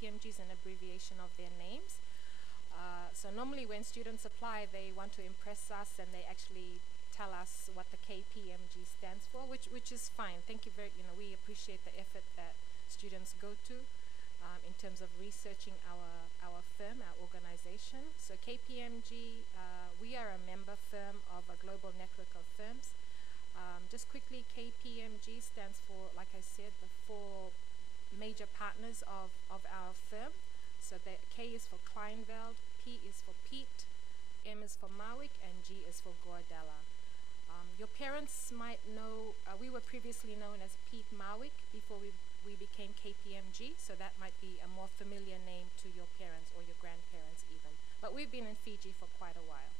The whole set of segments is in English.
KPMG is an abbreviation of their names. So normally when students apply, they want to impress us and they actually tell us what the KPMG stands for, which is fine. Thank you we appreciate the effort that students go to in terms of researching our firm, our organization. So KPMG, we are a member firm of a global network of firms. Just quickly, KPMG stands for, like I said, the 4 major partners of our firm. So the K is for Kleinveld, P is for Pete, M is for Mawick, and G is for Gordella. Your parents might know, we were previously known as Pete Mawick before we became KPMG, so that might be a more familiar name to your parents or your grandparents even. But we've been in Fiji for quite a while.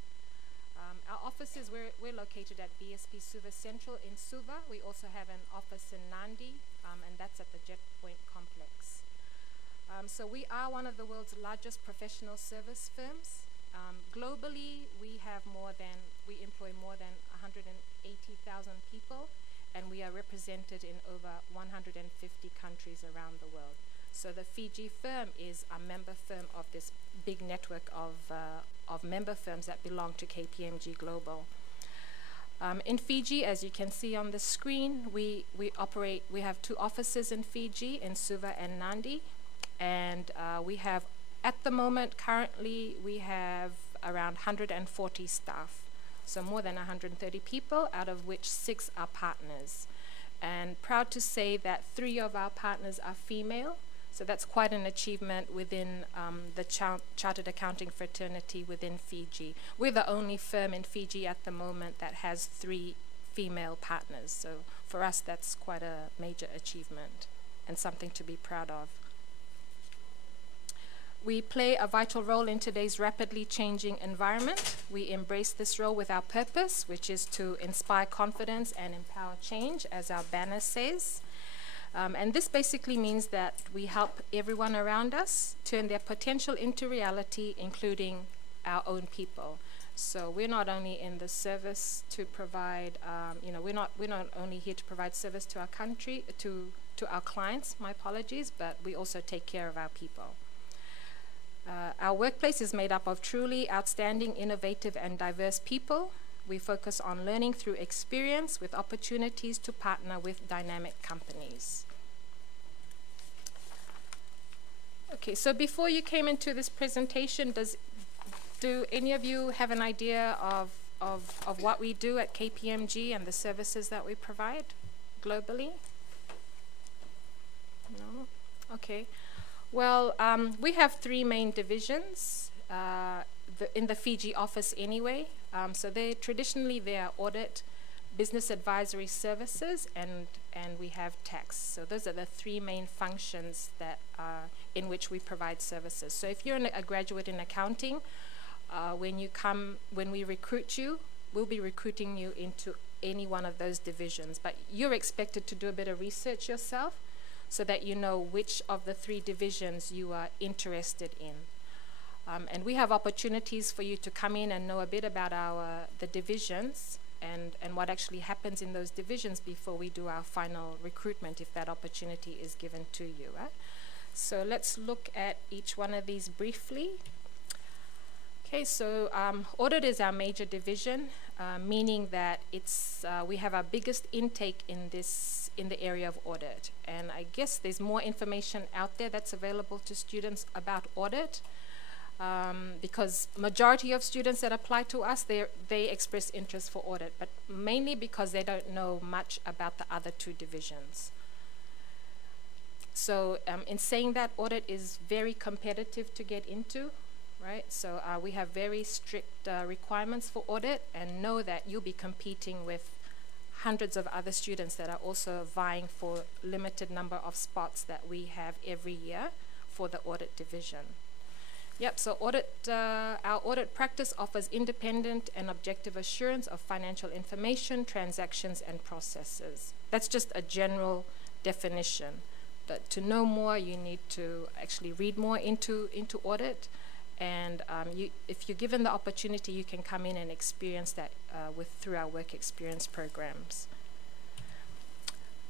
Our offices, we're located at BSP Suva Central in Suva. We also have an office in Nandi, and that's at the Jet Point complex. So we are one of the world's largest professional service firms. Globally, we employ more than 180,000 people, and we are represented in over 150 countries around the world. So the Fiji firm is a member firm of this big network of member firms that belong to KPMG Global. In Fiji, as you can see on the screen, we have 2 offices in Fiji, in Suva and Nandi, and we have, at the moment, currently, we have around 140 staff. So more than 130 people, out of which 6 are partners. And proud to say that 3 of our partners are female. So that's quite an achievement within the chartered accounting fraternity within Fiji. We're the only firm in Fiji at the moment that has 3 female partners. So for us, that's quite a major achievement and something to be proud of. We play a vital role in today's rapidly changing environment. We embrace this role with our purpose, which is to inspire confidence and empower change, as our banner says. And this basically means that we help everyone around us turn their potential into reality, including our own people. So we're not only in the service to provide, we're not only here to provide service to our country, to our clients, my apologies, but we also take care of our people. Our workplace is made up of truly outstanding, innovative, and diverse people. We focus on learning through experience with opportunities to partner with dynamic companies. Okay, so before you came into this presentation, do any of you have an idea of what we do at KPMG and the services that we provide globally? No? Okay. Well, we have 3 main divisions in the Fiji office anyway. So traditionally they are audit, business advisory services, and we have tax. So those are the 3 main functions that in which we provide services. So if you're a graduate in accounting, when we recruit you, we'll be recruiting you into any one of those divisions. But you're expected to do a bit of research yourself, so that you know which of the 3 divisions you are interested in. And we have opportunities for you to come in and know a bit about the divisions and what actually happens in those divisions before we do our final recruitment, if that opportunity is given to you. So let's look at each one of these briefly. Okay, so audit is our major division, meaning that we have our biggest intake in the area of audit. And I guess there's more information out there that's available to students about audit, because majority of students that apply to us, they express interest for audit, but mainly because they don't know much about the other 2 divisions. So in saying that, audit is very competitive to get into. Right, so we have very strict requirements for audit, and know that you'll be competing with hundreds of other students that are also vying for limited number of spots that we have every year for the audit division. Yep, so our audit practice offers independent and objective assurance of financial information, transactions, and processes. That's just a general definition, but to know more, you need to actually read more into audit. And if you're given the opportunity, you can come in and experience that through our work experience programs.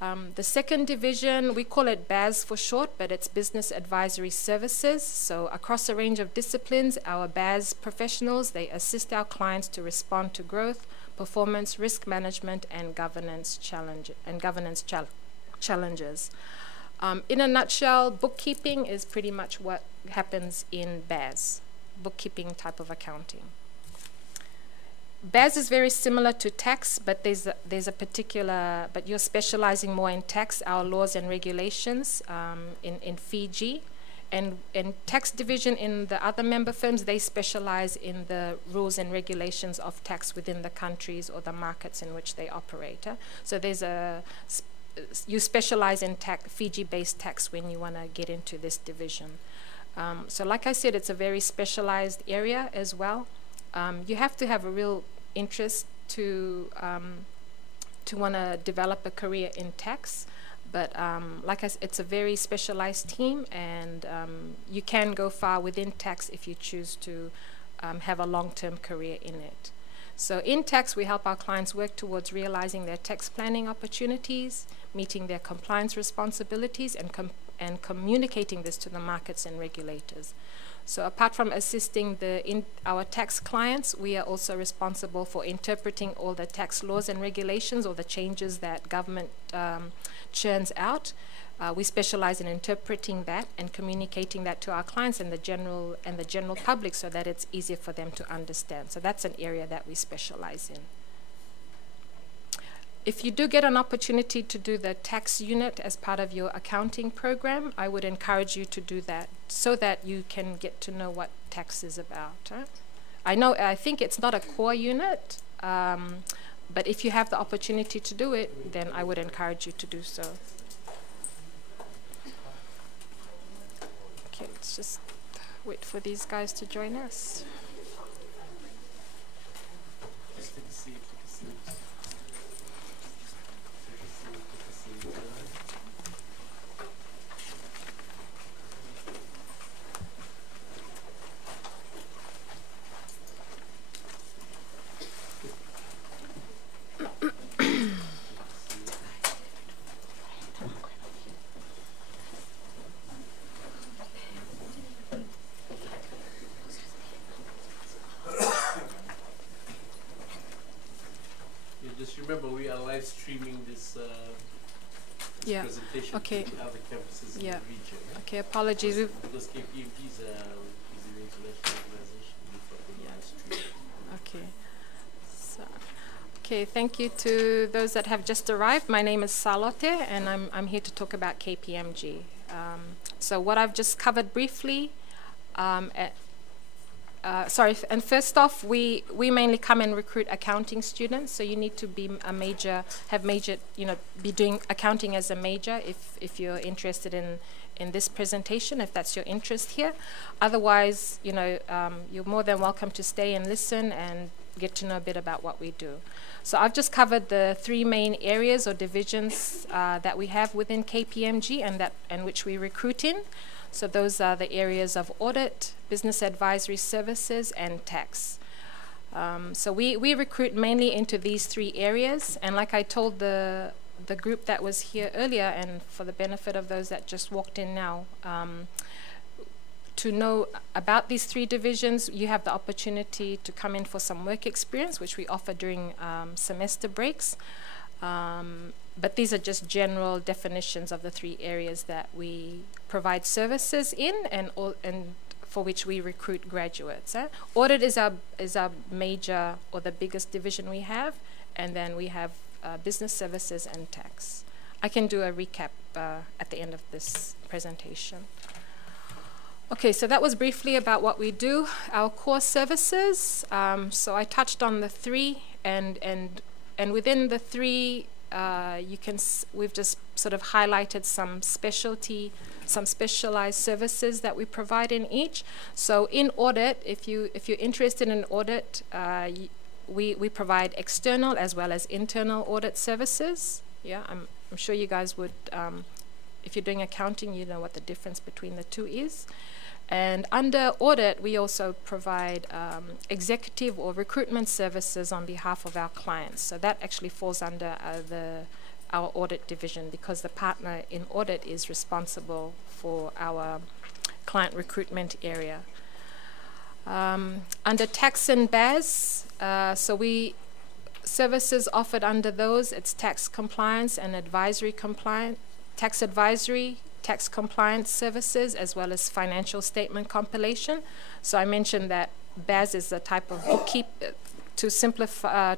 The second division, we call it BAS for short, but it's Business Advisory Services. So across a range of disciplines, our BAS professionals, they assist our clients to respond to growth, performance, risk management, and governance challenges. In a nutshell, bookkeeping is pretty much what happens in BAS, bookkeeping type of accounting. BAS is very similar to tax, but there's a particular, but you're specializing more in tax, our laws and regulations in Fiji. And tax division in the other member firms, they specialize in the rules and regulations of tax within the countries or the markets in which they operate. So there's you specialize in Fiji-based tax when you want to get into this division. So like I said, it's a very specialized area as well. You have to have a real interest to want to develop a career in tax, but like I said, it's a very specialized team, and you can go far within tax if you choose to have a long-term career in it. So in tax, we help our clients work towards realizing their tax planning opportunities, meeting their compliance responsibilities, and communicating this to the markets and regulators. So apart from assisting our tax clients, we are also responsible for interpreting all the tax laws and regulations or the changes that government churns out. We specialize in interpreting that and communicating that to our clients and the general public so that it's easier for them to understand. So that's an area that we specialize in. If you do get an opportunity to do the tax unit as part of your accounting program, I would encourage you to do that so that you can get to know what tax is about. I think it's not a core unit, but if you have the opportunity to do it, then I would encourage you to do so. Okay, let's just wait for these guys to join us. Remember, we are live streaming this presentation okay. to the other campuses in the region. Okay, apologies. Because KPMG is an international organization. We live stream. Okay. So, okay, thank you to those that have just arrived. My name is Salote, and I'm here to talk about KPMG. So what I've just covered briefly. And first off, we mainly come and recruit accounting students. So you need to be be doing accounting as a major if you're interested in this presentation, if that's your interest here. Otherwise, you're more than welcome to stay and listen and get to know a bit about what we do. So I've just covered the three main areas or divisions that we have within KPMG and which we recruit in. So those are the areas of audit, business advisory services, and tax. So we recruit mainly into these three areas. And like I told the group that was here earlier, and for the benefit of those that just walked in now, to know about these three divisions, you have the opportunity to come in for some work experience, which we offer during semester breaks. But these are just general definitions of the three areas that we provide services in and for which we recruit graduates. Audit is our major or the biggest division we have, and then we have business services and tax. I can do a recap at the end of this presentation. Okay, so that was briefly about what we do. Our core services, so I touched on the three, and within the three, we've just sort of highlighted some specialized services that we provide in each. So in audit, if you're interested in audit, we provide external as well as internal audit services. Yeah, I'm sure you guys would, if you're doing accounting, you know what the difference between the two is. And under audit, we also provide executive or recruitment services on behalf of our clients. So that actually falls under the our audit division, because the partner in audit is responsible for our client recruitment area. Under tax and BAS, services offered under those, it's tax compliance and advisory compliance, tax advisory, tax compliance services, as well as financial statement compilation. So I mentioned that BAS is a type of bookkeeping. To simplify,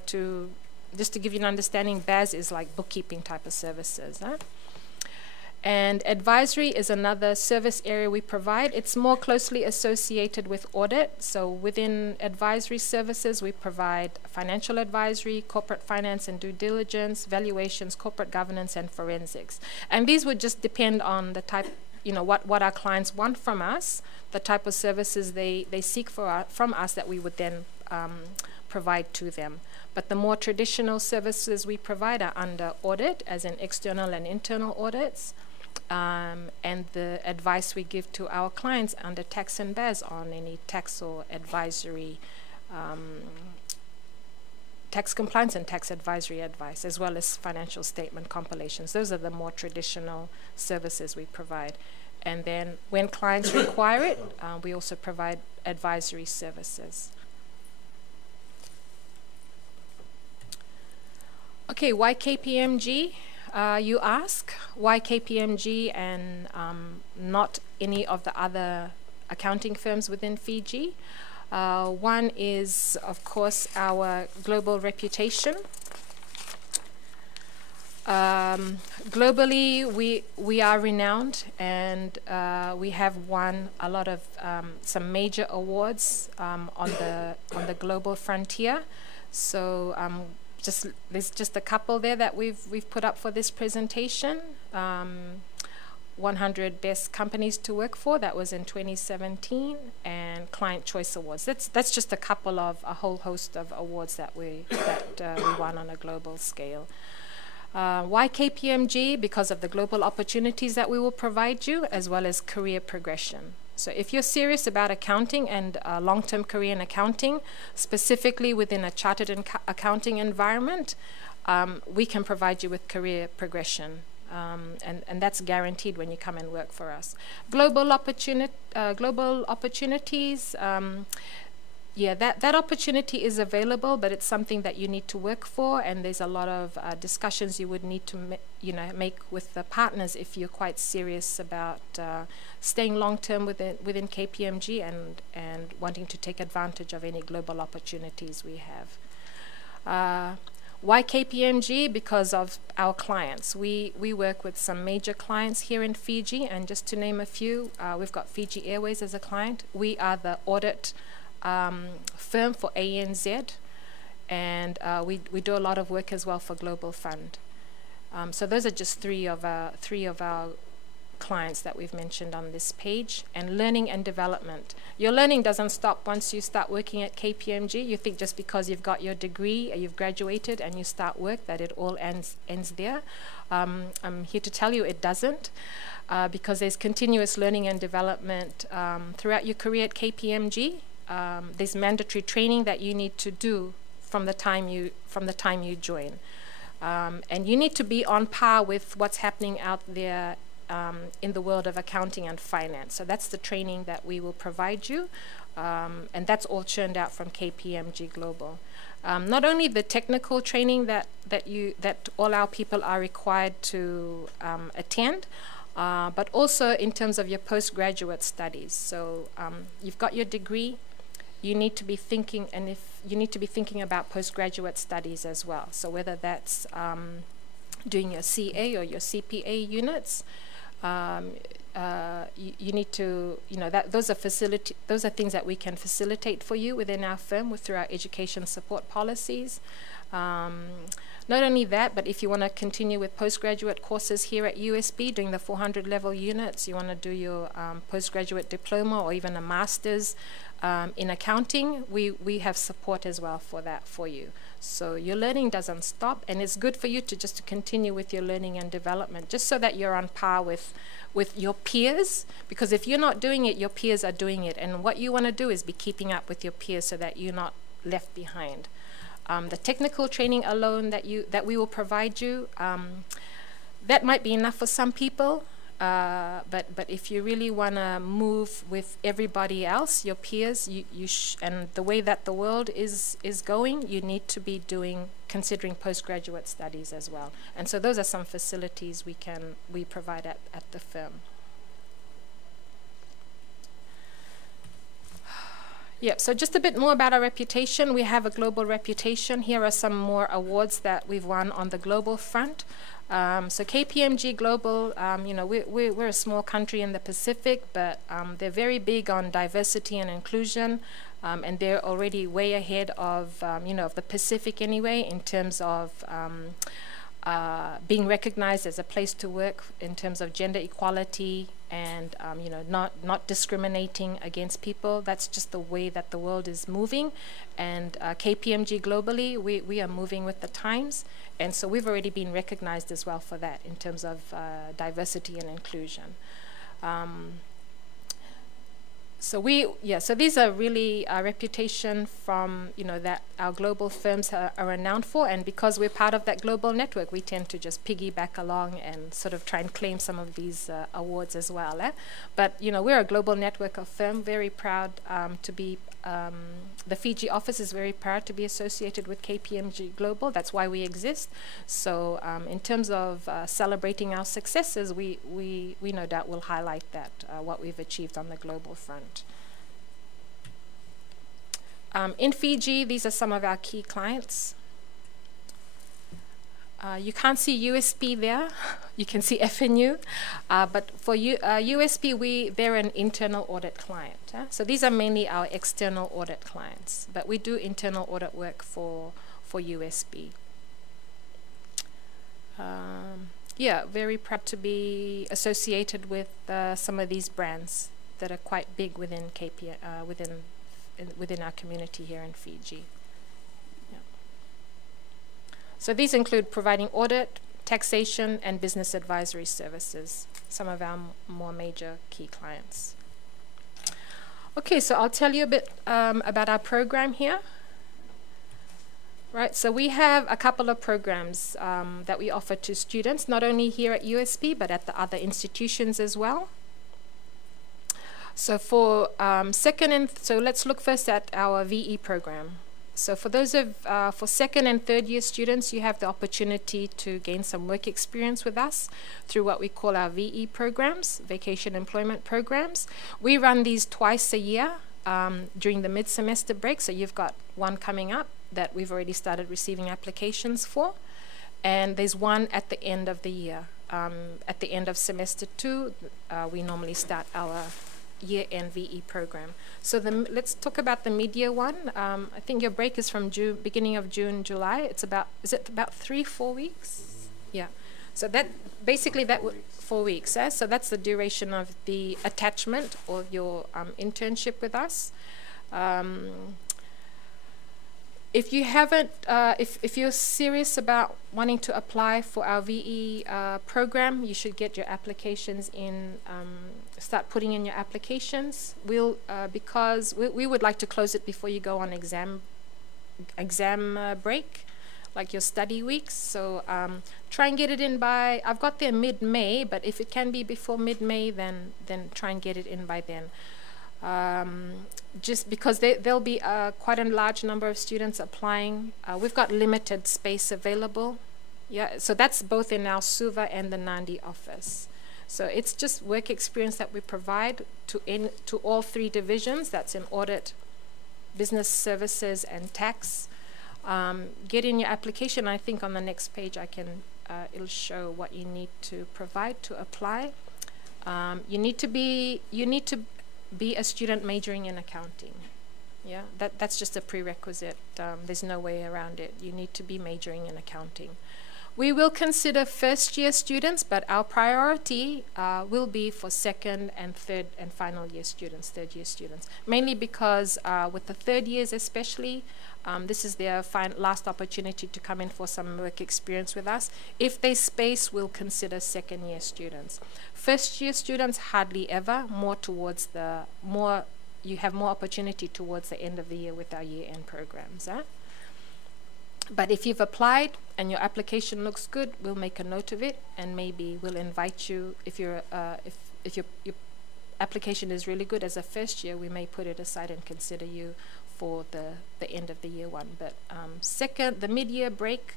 just to give you an understanding, BAS is like bookkeeping type of services. And advisory is another service area we provide. It's more closely associated with audit. So within advisory services, we provide financial advisory, corporate finance and due diligence, valuations, corporate governance, and forensics. And these would just depend on the type, what our clients want from us, the type of services they seek from us that we would then provide to them. But the more traditional services we provide are under audit, as in external and internal audits, and the advice we give to our clients under tax and BAS on any tax or advisory, tax compliance and tax advisory advice, as well as financial statement compilations. Those are the more traditional services we provide. And then when clients require it, we also provide advisory services. Okay, why KPMG? You ask, why KPMG and not any of the other accounting firms within Fiji? One is, of course, our global reputation. Globally, we are renowned, and we have won a lot of some major awards on the global frontier. So there's just a couple there that we've put up for this presentation. 100 Best Companies to Work For, that was in 2017, and Client Choice Awards. That's just a couple of a whole host of awards that we won on a global scale. Why KPMG? Because of the global opportunities that we will provide you, as well as career progression. So if you're serious about accounting and a long-term career in accounting, specifically within a chartered accounting environment, we can provide you with career progression. And that's guaranteed when you come and work for us. Global opportunities, yeah, that opportunity is available, but it's something that you need to work for, and there's a lot of discussions you would need to make with the partners if you're quite serious about staying long-term within KPMG and wanting to take advantage of any global opportunities we have. Why KPMG? Because of our clients. We work with some major clients here in Fiji, and just to name a few, we've got Fiji Airways as a client. We are the audit firm for ANZ, and we do a lot of work as well for Global Fund. So those are just three of our clients that we've mentioned on this page. And learning and development. Your learning doesn't stop once you start working at KPMG. You think just because you've got your degree, you've graduated, and you start work, that it all ends there. I'm here to tell you it doesn't, because there's continuous learning and development throughout your career at KPMG. There's mandatory training that you need to do from the time you join, and you need to be on par with what's happening out there in the world of accounting and finance. So that's the training that we will provide you, and that's all churned out from KPMG Global. Not only the technical training that all our people are required to attend, but also in terms of your postgraduate studies. So you've got your degree. You need to be thinking, and if you need to be thinking about postgraduate studies as well. So whether that's doing your CA or your CPA units, you need to, those are things that we can facilitate for you within our firm through our education support policies. Not only that, but if you want to continue with postgraduate courses here at USP, doing the 400 level units, you want to do your postgraduate diploma or even a master's in accounting, we have support as well for that for you. So your learning doesn't stop, and it's good for you to just continue with your learning and development, just so that you're on par with your peers, because if you're not doing it, your peers are doing it, and what you want to do is be keeping up with your peers so that you're not left behind. The technical training alone that we will provide you, that might be enough for some people. But if you really want to move with everybody else, your peers, and the way that the world is going, you need to be considering postgraduate studies as well. And so those are some facilities we provide at the firm. Yeah, so just a bit more about our reputation. We have a global reputation. Here are some more awards that we've won on the global front. So KPMG Global, we're a small country in the Pacific, but they're very big on diversity and inclusion, and they're already way ahead of the Pacific anyway in terms of being recognized as a place to work in terms of gender equality and not discriminating against people. That's just the way that the world is moving, and KPMG globally, we are moving with the times, and so we've already been recognized as well for that in terms of diversity and inclusion. So these are really our reputation from, that our global firms are renowned for, and because we're part of that global network, we tend to just piggyback along and sort of try and claim some of these awards as well. But, we're a global network of firm, very proud to be, the Fiji office is very proud to be associated with KPMG Global. That's why we exist. So in terms of celebrating our successes, we no doubt will highlight that, what we've achieved on the global front. In Fiji, these are some of our key clients. You can't see USP there. You can see FNU. But for USP, they're an internal audit client. So these are mainly our external audit clients. But we do internal audit work for USP. Very proud to be associated with some of these brands that are quite big within within our community here in Fiji. So these include providing audit, taxation, and business advisory services, some of our more major key clients. Okay, so I'll tell you a bit about our program here. Right, so we have a couple of programs that we offer to students, not only here at USP, but at the other institutions as well. So for so let's look first at our VE program. So for those for second and third year students, you have the opportunity to gain some work experience with us through what we call our VE programs, vacation employment programs. We run these twice a year during the mid-semester break. So you've got one coming up that we've already started receiving applications for, and there's one at the end of the year. At the end of semester 2, we normally start our year-end VE program. So let's talk about the mid-year one. I think your break is from beginning of June, July. Is it about 3-4 weeks? Yeah. So that basically 4 weeks. So that's the duration of the attachment or your internship with us. If you haven't, if you're serious about wanting to apply for our VE program, you should get your applications in. Start putting in your applications. Because we would like to close it before you go on exam break, like your study weeks. So try and get it in by. I've got there mid-May, but if it can be before mid-May, then try and get it in by then. Just because there'll be quite a large number of students applying. We've got limited space available. Yeah, so that's both in our Suva and the Nandi office. So it's just work experience that we provide to all 3 divisions. That's in audit, business services, and tax. Get in your application. I think on the next page it'll show what you need to provide to apply. You need to be a student majoring in accounting. Yeah, that's just a prerequisite. There's no way around it. You need to be majoring in accounting. We will consider first-year students, but our priority will be for second and third and final year students, third-year students, mainly because with the third years especially, this is their last opportunity to come in for some work experience with us. If there's space, we'll consider second-year students. First-year students, hardly ever. You have more opportunity towards the end of the year with our year-end programs. But if you've applied and your application looks good, we'll make a note of it, and maybe we'll invite you if your application is really good as a first year. We may put it aside and consider you for the end of the year one. But the mid-year break,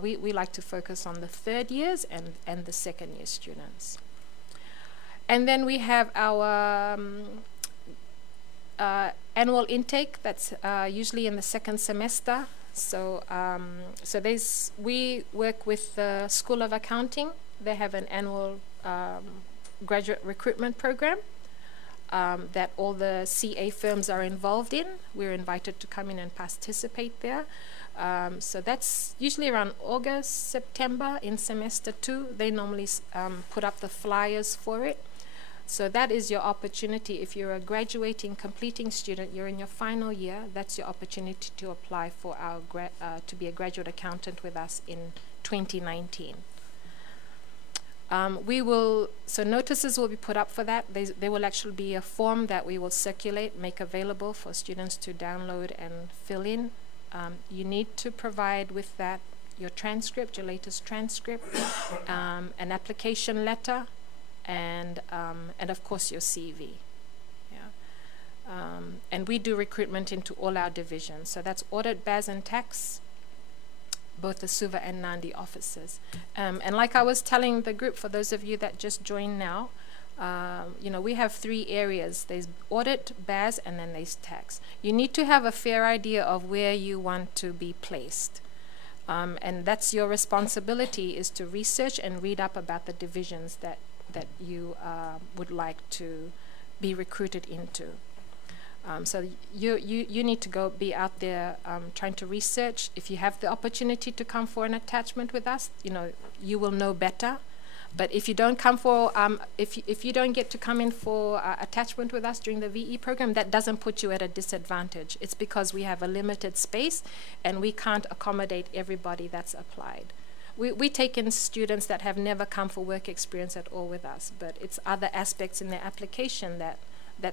we like to focus on the third years and the second year students. And then we have our annual intake that's usually in the second semester. So we work with the School of Accounting. They have an annual graduate recruitment program that all the CA firms are involved in. We're invited to come in and participate there. So that's usually around August, September in semester 2. They normally put up the flyers for it. So that is your opportunity. If you're a graduating, completing student, you're in your final year, that's your opportunity to apply for our to be a graduate accountant with us in 2019. So notices will be put up for that. There will actually be a form that we will circulate, make available for students to download and fill in. You need to provide with that your transcript, your latest transcript, an application letter, and of course your CV. Yeah. And we do recruitment into all our divisions. So that's audit, BAS, and tax, both the SUVA and NANDI offices. And like I was telling the group, for those of you that just joined now, we have 3 areas. There's audit, BAS, and then there's tax. You need to have a fair idea of where you want to be placed. And that's your responsibility, is to research and read up about the divisions that you would like to be recruited into. So you need to be out there trying to research. If you have the opportunity to come for an attachment with us, you will know better. But if you don't come for, if you don't get to come in for attachment with us during the VE program, that doesn't put you at a disadvantage. It's because we have a limited space and we can't accommodate everybody that's applied. We take in students that have never come for work experience at all with us, but it's other aspects in their application that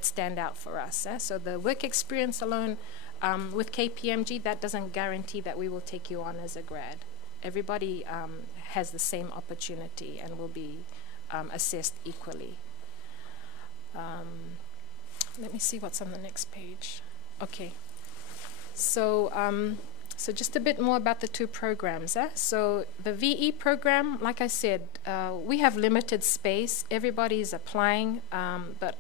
stand out for us. So the work experience alone with KPMG, that doesn't guarantee that we will take you on as a grad. Everybody has the same opportunity and will be assessed equally. Let me see what's on the next page. Okay. So just a bit more about the 2 programs. So the VE program, like I said, we have limited space. Everybody is applying, but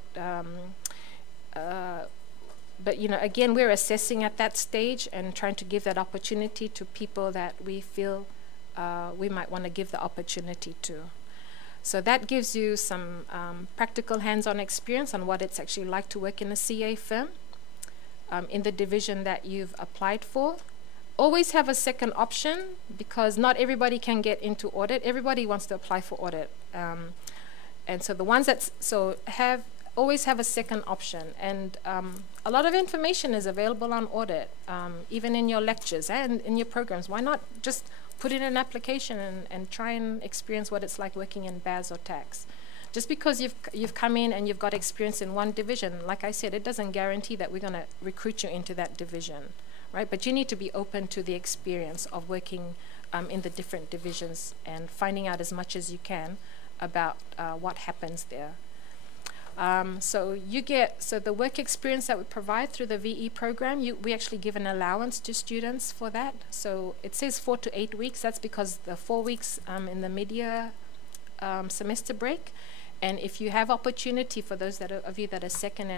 again, we're assessing at that stage and trying to give that opportunity to people that we feel we might want to give the opportunity to. So that gives you some practical hands-on experience on what it's actually like to work in a CA firm in the division that you've applied for. Always have a second option, because not everybody can get into audit. Everybody wants to apply for audit. And so the ones that always have a second option. And a lot of information is available on audit, even in your lectures and in your programs. Why not just put in an application and try and experience what it's like working in BAS or tax? Just because you've come in and you've got experience in one division, like I said, it doesn't guarantee that we're going to recruit you into that division, right? But you need to be open to the experience of working in the different divisions and finding out as much as you can about what happens there. So the work experience that we provide through the VE program, we actually give an allowance to students for that. So it says 4 to 8 weeks. That's because the 4 weeks in the mid-year semester break. And if you have opportunity, for those of you that are second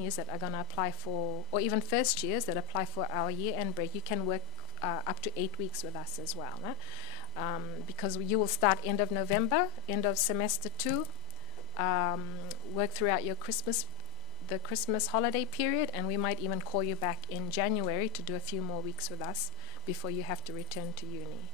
years that are going to apply for, or even first years that apply for our year-end break, you can work up to 8 weeks with us as well. Because you will start end of November, end of semester 2, work throughout the Christmas holiday period, and we might even call you back in January to do a few more weeks with us before you have to return to uni.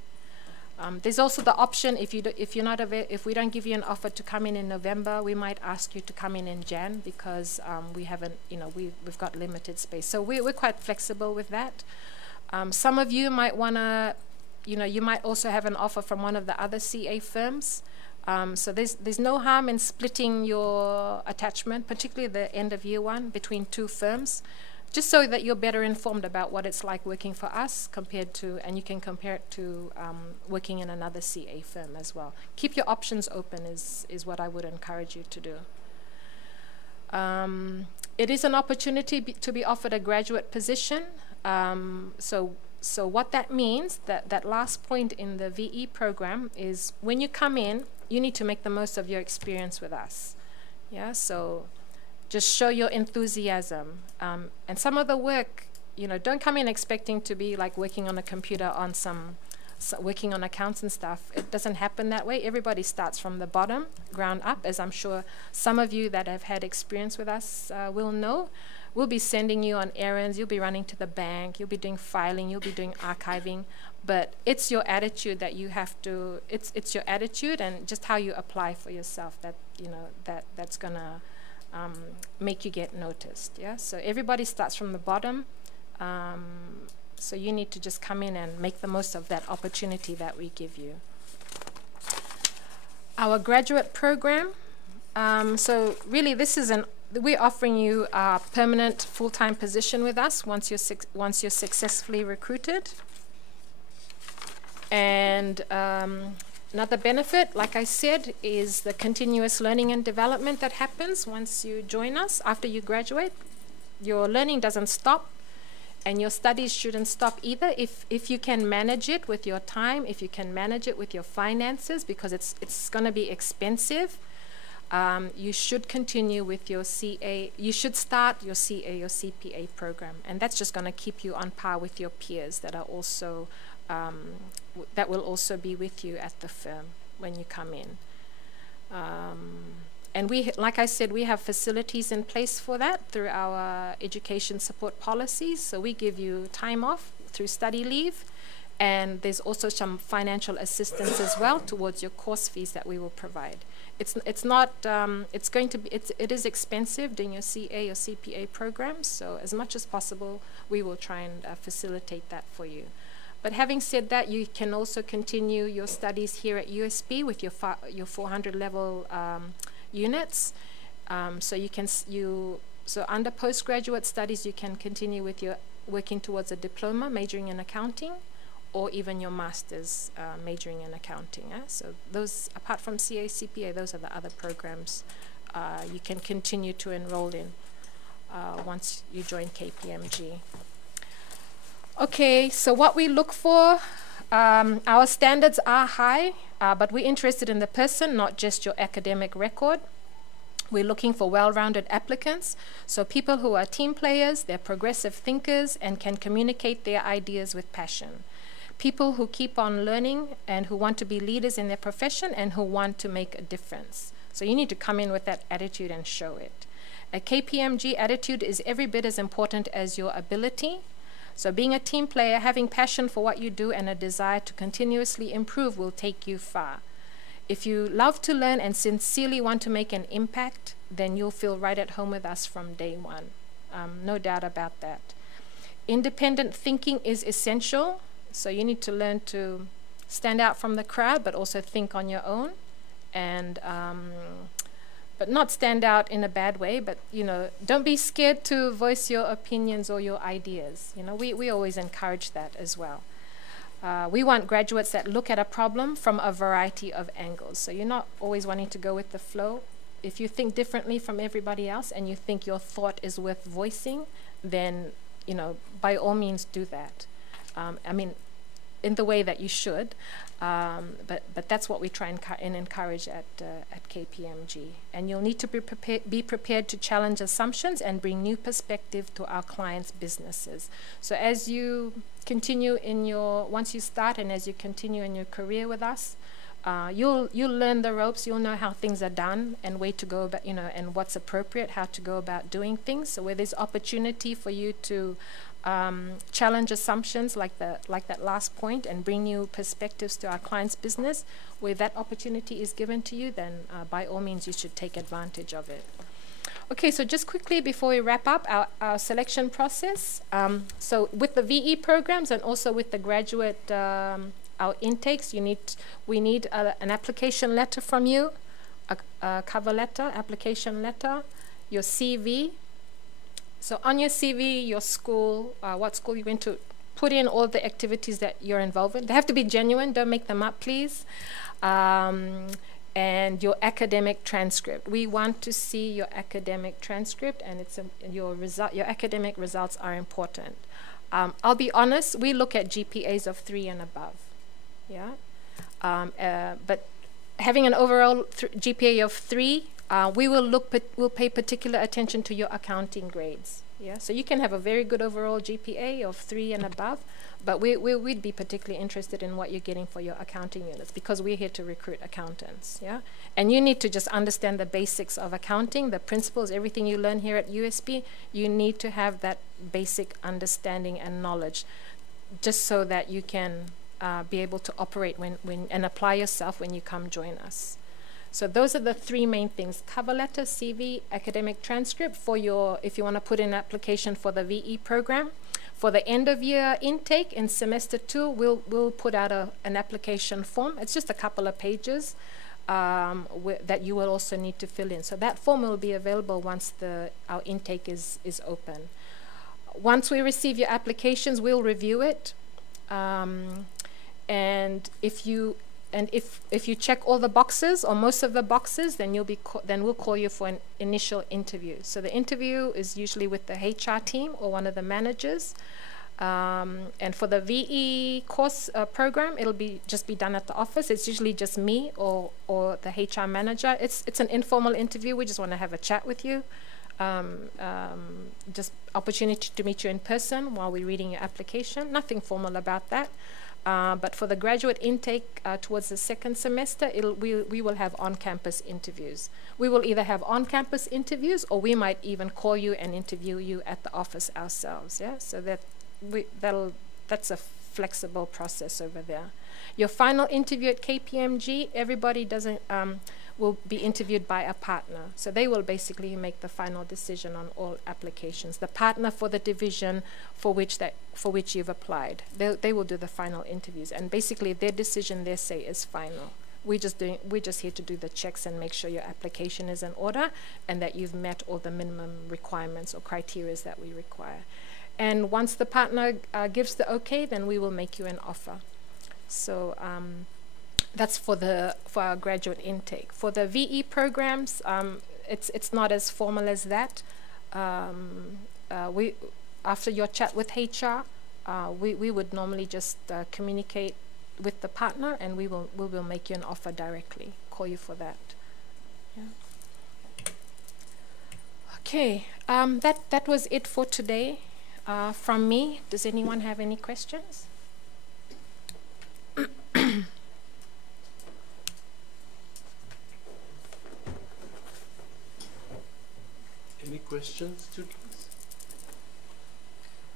There's also the option, if we don't give you an offer to come in November, we might ask you to come in Jan, because we've got limited space. So we're quite flexible with that. Some of you might want to, you might also have an offer from one of the other CA firms. So there's no harm in splitting your attachment, particularly the end of year 1, between 2 firms. just so that you're better informed about what it's like working for us compared to, and you can compare it to working in another CA firm as well. Keep your options open is what I would encourage you to do. It is an opportunity to be offered a graduate position. So what that means, that last point in the VE program is when you come in, you need to make the most of your experience with us. Yeah, so just show your enthusiasm. And some of the work, don't come in expecting to be like working on a computer on working on accounts and stuff. It doesn't happen that way. Everybody starts from the bottom, ground up, as I'm sure some of you that have had experience with us will know. We'll be sending you on errands, you'll be running to the bank, you'll be doing filing, you'll be doing archiving, but it's your attitude that you have to, it's your attitude and just how you apply for yourself that's gonna make you get noticed. Yeah, so everybody starts from the bottom. So you need to just come in and make the most of that opportunity that we give you. Our graduate program, so really we're offering you a permanent full-time position with us once you're successfully recruited. And another benefit, like I said, is the continuous learning and development that happens once you join us after you graduate. Your learning doesn't stop. And your studies shouldn't stop either if you can manage it with your time, if you can manage it with your finances, because it's going to be expensive. You should continue with your CA. You should start your CA or CPA program, and that's just going to keep you on par with your peers that are also that will also be with you at the firm when you come in. And like I said, we have facilities in place for that through our education support policies. So we give you time off through study leave, and there's also some financial assistance as well towards your course fees that we will provide. It's not it is expensive doing your CA or CPA programs. So as much as possible, we will try and facilitate that for you. But having said that, you can also continue your studies here at USP with your 400 level units. So under postgraduate studies, you can continue with your working towards a diploma, majoring in accounting, or even your master's majoring in accounting. So those, apart from CA, CPA, those are the other programs you can continue to enroll in once you join KPMG. Okay, so what we look for, our standards are high, but we're interested in the person, not just your academic record. We're looking for well-rounded applicants, so people who are team players, they're progressive thinkers, and can communicate their ideas with passion. People who keep on learning and who want to be leaders in their profession and who want to make a difference. So you need to come in with that attitude and show it. A KPMG attitude is every bit as important as your ability. So being a team player, having passion for what you do and a desire to continuously improve will take you far. If you love to learn and sincerely want to make an impact, then you'll feel right at home with us from day one. No doubt about that. Independent thinking is essential. So you need to learn to stand out from the crowd, but also think on your own. And but not stand out in a bad way, but don't be scared to voice your opinions or your ideas. We always encourage that as well. We want graduates that look at a problem from a variety of angles. So you're not always wanting to go with the flow. If you think differently from everybody else and you think your thought is worth voicing, then by all means do that. In the way that you should, but that's what we try and encourage at KPMG. And you'll need to be prepared to challenge assumptions and bring new perspective to our clients' businesses. So as you continue once you start and as you continue in your career with us, you'll learn the ropes. You'll know how things are done and way to go about, and what's appropriate, how to go about doing things. So where there's opportunity for you to challenge assumptions like that last point and bring new perspectives to our client's business, where that opportunity is given to you, then by all means you should take advantage of it. Okay, so just quickly before we wrap up our selection process, so with the VE programs and also with the graduate our intakes, we need an application letter from you, a cover letter, application letter, your CV, So on your CV, your school, what school you went to, put in all the activities that you're involved in. They have to be genuine. Don't make them up, please. And your academic transcript. We want to see your academic transcript, and your academic results are important. I'll be honest, we look at GPAs of 3 and above. Yeah. But having an overall GPA of 3, we'll pay particular attention to your accounting grades. Yeah, so you can have a very good overall GPA of 3 and above, but we'd be particularly interested in what you're getting for your accounting units, because we're here to recruit accountants. Yeah, and you need to just understand the basics of accounting, the principles, everything you learn here at USP. You need to have that basic understanding and knowledge, just so that you can be able to operate and apply yourself when you come join us. So those are the 3 main things: cover letter, CV, academic transcript if you want to put in an application for the VE program. For the end of year intake in semester 2, we'll put out an application form. It's just a couple of pages that you will also need to fill in. So that form will be available once our intake is open. Once we receive your applications, we'll review it. And if you check all the boxes or most of the boxes, then we'll call you for an initial interview. So the interview is usually with the HR team or one of the managers. And for the VE course program, it'll just be done at the office. It's usually just me or the HR manager. It's an informal interview. We just want to have a chat with you. Just opportunity to meet you in person while we're reading your application. Nothing formal about that. But for the graduate intake towards the second semester, we will have on-campus interviews. We will either have on-campus interviews, or we might even call you and interview you at the office ourselves. Yeah, so that's a flexible process over there. Your final interview at KPMG, everybody will be interviewed by a partner. So they will basically make the final decision on all applications. The partner for the division for which you've applied, they will do the final interviews. And basically their decision, their say is final. We're just here to do the checks and make sure your application is in order and that you've met all the minimum requirements or criteria that we require. And once the partner gives the okay, then we will make you an offer. So that's for our graduate intake. For the VE programs, it's not as formal as that. After your chat with HR, we would normally just communicate with the partner, and we will make you an offer directly. Call you for that. Yeah. Okay, that was it for today from me. Does anyone have any questions? Any questions, students?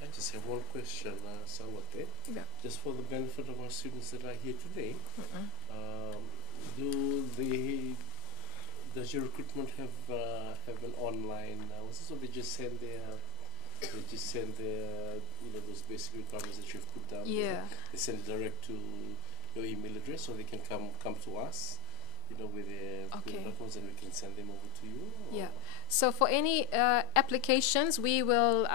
I just have one question, Salwate. Yeah. Just for the benefit of our students that are here today, does your recruitment have an online? So they just send their those basic requirements that you've put down. Yeah. They send it direct to your email address, or they can come to us, with their documents, and we can send them over to you. Yeah. So for any applications, we will.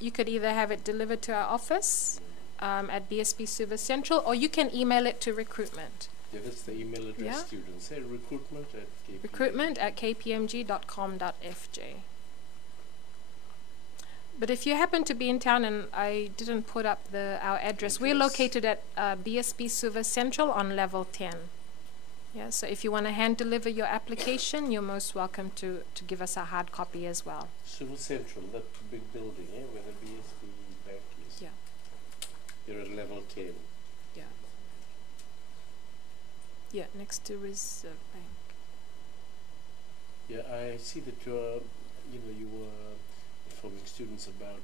You could either have it delivered to our office at BSP Suva Central, or you can email it to recruitment. Yeah, that's the email address, students. Hey, recruitment at kpmg.com.fj. But if you happen to be in town and I didn't put up our address, we're located at BSP Suva Central on level 10. Yeah, so if you want to hand deliver your application, you're most welcome to give us a hard copy as well. Suva Central, that big building, where the BSP bank is. Yeah. You're at level 10. Yeah. Yeah, next to Reserve Bank. Yeah, I see that you were informing students about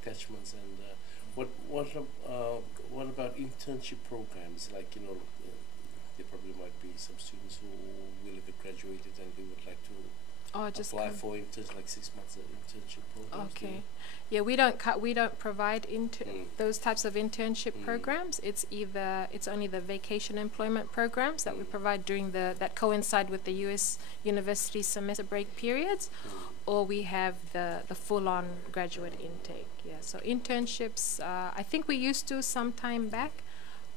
attachments, and what about internship programs? Like, there probably might be some students who will have graduated and they would like to apply for like 6 months of internship programs. Okay. Yeah, we don't provide those types of internship programs. It's only the vacation employment programs that we provide during that coincide with the US university semester break periods, or we have the full-on graduate intake. Yeah, so internships, I think we used to some time back,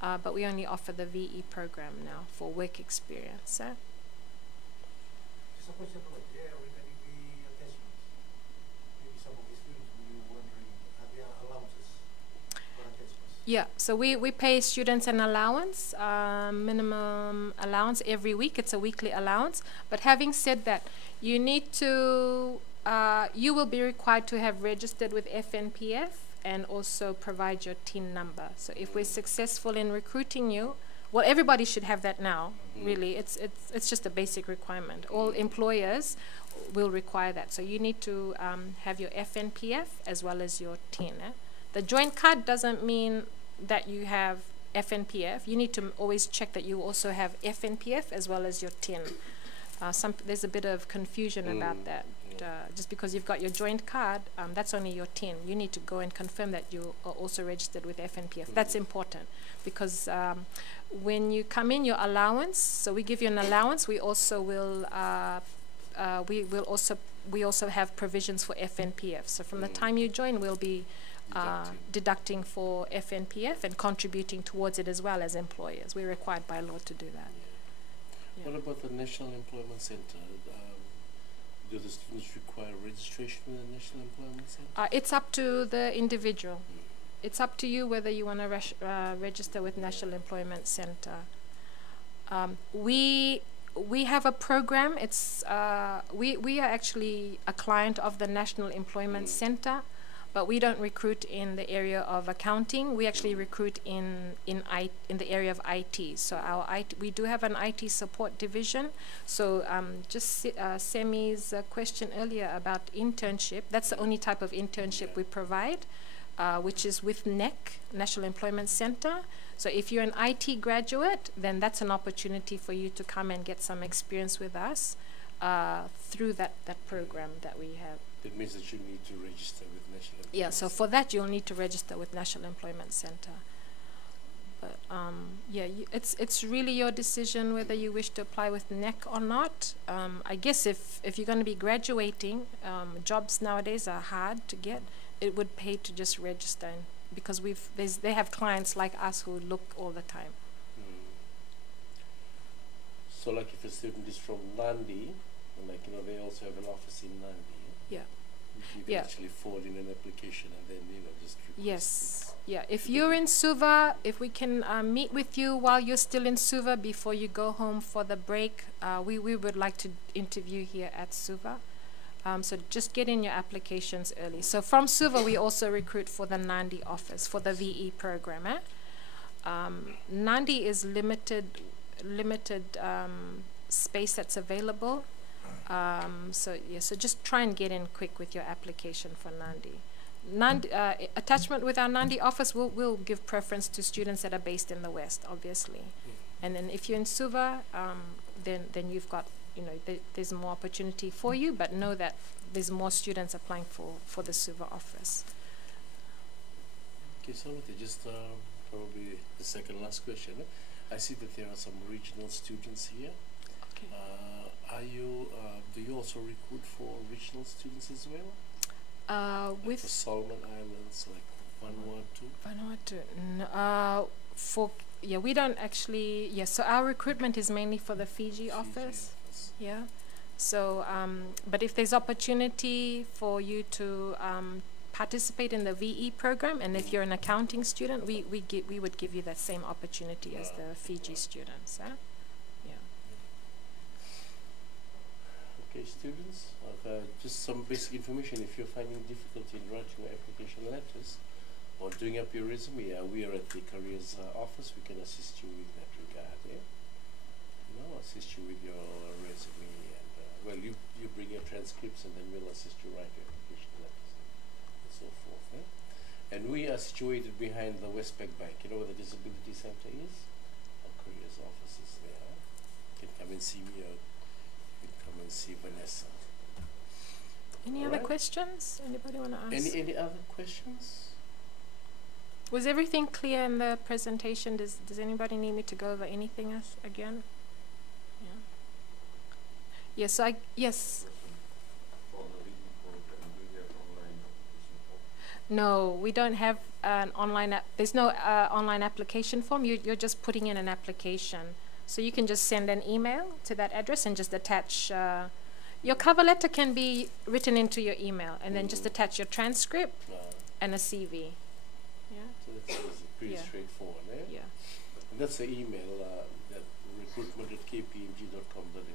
but we only offer the VE program now for work experience. Just a question about regarding the attachments. Maybe some of the students will be wondering, are there allowances for attachments? Yeah, so we pay students an allowance, minimum allowance every week. It's a weekly allowance. But having said that, you need to, you will be required to have registered with FNPF and also provide your TIN number. So if we're successful in recruiting you, well, everybody should have that now, really. It's just a basic requirement. All employers will require that. So you need to have your FNPF as well as your TIN. The joint card doesn't mean that you have FNPF. You need to always check that you also have FNPF as well as your TIN. There's a bit of confusion about that. Just because you've got your joint card, that's only your TIN. You need to go and confirm that you are also registered with FNPF. That's important because when you come in, your allowance, so we give you an allowance, we also will we also have provisions for FNPF. So from the time you join, we'll be deducting for FNPF and contributing towards it as well as employers. We're required by law to do that. Yeah. What about the National Employment Center? Do the students require registration with the National Employment Center? It's up to the individual. It's up to you whether you want to register with National Employment Center. We have a program. It's we are actually a client of the National Employment Center, but we don't recruit in the area of accounting. We actually recruit in the area of IT. So we do have an IT support division. So just Semi's question earlier about internship, that's the only type of internship we provide, which is with NEC, National Employment Center. So if you're an IT graduate, then that's an opportunity for you to come and get some experience with us through that program that we have. That means that you need to register with National Employment Yeah, so for that you'll need to register with National Employment Center. But yeah, it's really your decision whether you wish to apply with NEC or not. I guess if you're going to be graduating, jobs nowadays are hard to get. It would pay to just register because they have clients like us who look all the time. So like if a student is from Nandi, and like they also have an office in Nandi. Yeah. You can actually forward in an application and then just request. Yes. Yeah. If you're in Suva, if we can meet with you while you're still in Suva before you go home for the break, we would like to interview here at Suva. So just get in your applications early. So from Suva, we also recruit for the Nandi office for the VE program. Nandi is limited space that's available. So just try and get in quick with your application for Nandi. Attachment with our Nandi office will give preference to students that are based in the West, obviously. And then if you're in Suva, then you've got, there's more opportunity for you, but know that there's more students applying for the Suva office. Okay, so just probably the second last question. I see that there are some regional students here. Okay. Do you also recruit for regional students as well? Like for Solomon Islands, like Vanuatu? Vanuatu, we don't actually, so our recruitment is mainly for the Fiji office. Yeah. So, but if there's opportunity for you to participate in the VE program, and if you're an accounting student, we would give you that same opportunity as the Fiji students. Okay, students, just some basic information. If you're finding difficulty in writing your application letters or doing up your resume, we are at the careers office. We can assist you in that regard. Assist you with your resume, and you bring your transcripts, and then we'll assist you write your application letters and so forth. And we are situated behind the Westpac Bank. You know where the Disability Center is? Our careers office is there. You can come and see me, or you can come and see Vanessa. Any other questions? Anybody want to ask? Any other questions? Was everything clear in the presentation? Does anybody need me to go over anything else again? Yeah. Yes. For the No, we don't have an online there's no online application form. You're just putting in an application. So you can just send an email to that address and just attach your cover letter can be written into your email, and then just attach your transcript and a CV. Yeah. So that's pretty straightforward, eh? Yeah. And that's the email, that recruitment@kpmg.com.fj.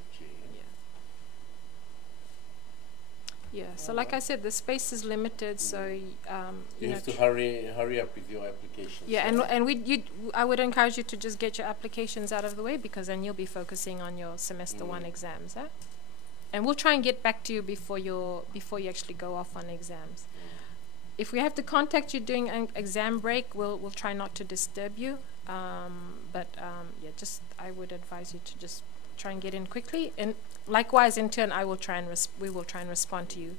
Yeah, so like I said, the space is limited, so you have to hurry up with your applications. Yeah, and I would encourage you to just get your applications out of the way, because then you'll be focusing on your semester 1 exams, and we'll try and get back to you before you actually go off on exams. If we have to contact you during an exam break, we'll try not to disturb you. Yeah, just I would advise you to just try and get in quickly, and likewise in turn we will try and respond to you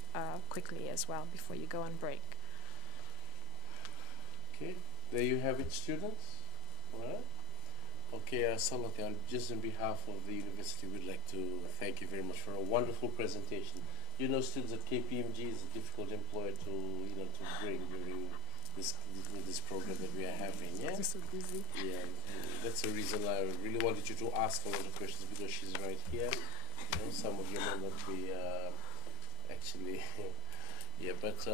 quickly as well before you go on break. Okay, there you have it, students. All right. Okay, Salathi, just on behalf of the university, we'd like to thank you very much for a wonderful presentation. You know, students at KPMG is a difficult employer to bring during this program that we are having. Yeah. Just so busy. Yeah, that's the reason I really wanted you to ask a lot of questions, because she's right here. You know, some of you may not be actually. Yeah, but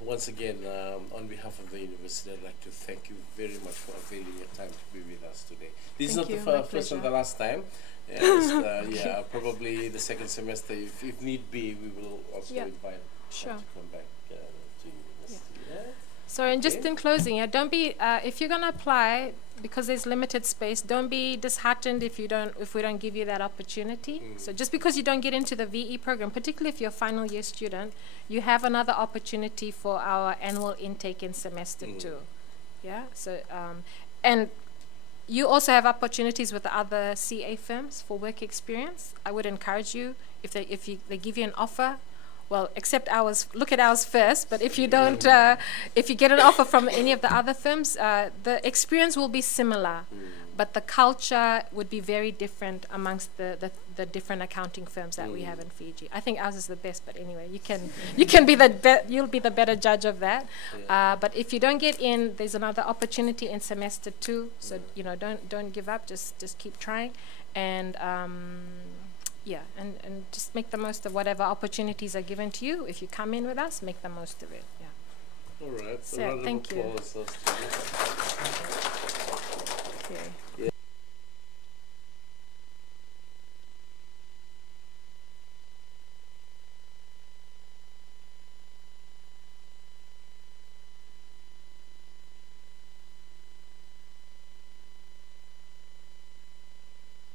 once again, on behalf of the university, I'd like to thank you very much for availing your time to be with us today. This is not the first and the last time. Yeah, probably the second semester, if need be, we will also invite you to come back to university. Yeah. So, and just in closing, don't be if you're going to apply, because there's limited space, don't be disheartened if we don't give you that opportunity. So just because you don't get into the VE program, particularly if you're a final year student, you have another opportunity for our annual intake in semester 2. Yeah. So and you also have opportunities with the other CA firms for work experience. I would encourage you, if they give you an offer, well, accept ours, look at ours first, but if you don't, if you get an offer from any of the other firms, the experience will be similar, but the culture would be very different amongst the different accounting firms that we have in Fiji. I think ours is the best, but anyway, you'll be the better judge of that. But if you don't get in, there's another opportunity in semester 2, so don't give up, just keep trying, and yeah, and just make the most of whatever opportunities are given to you. If you come in with us, make the most of it. Yeah. All right. So thank you. Okay. Yeah.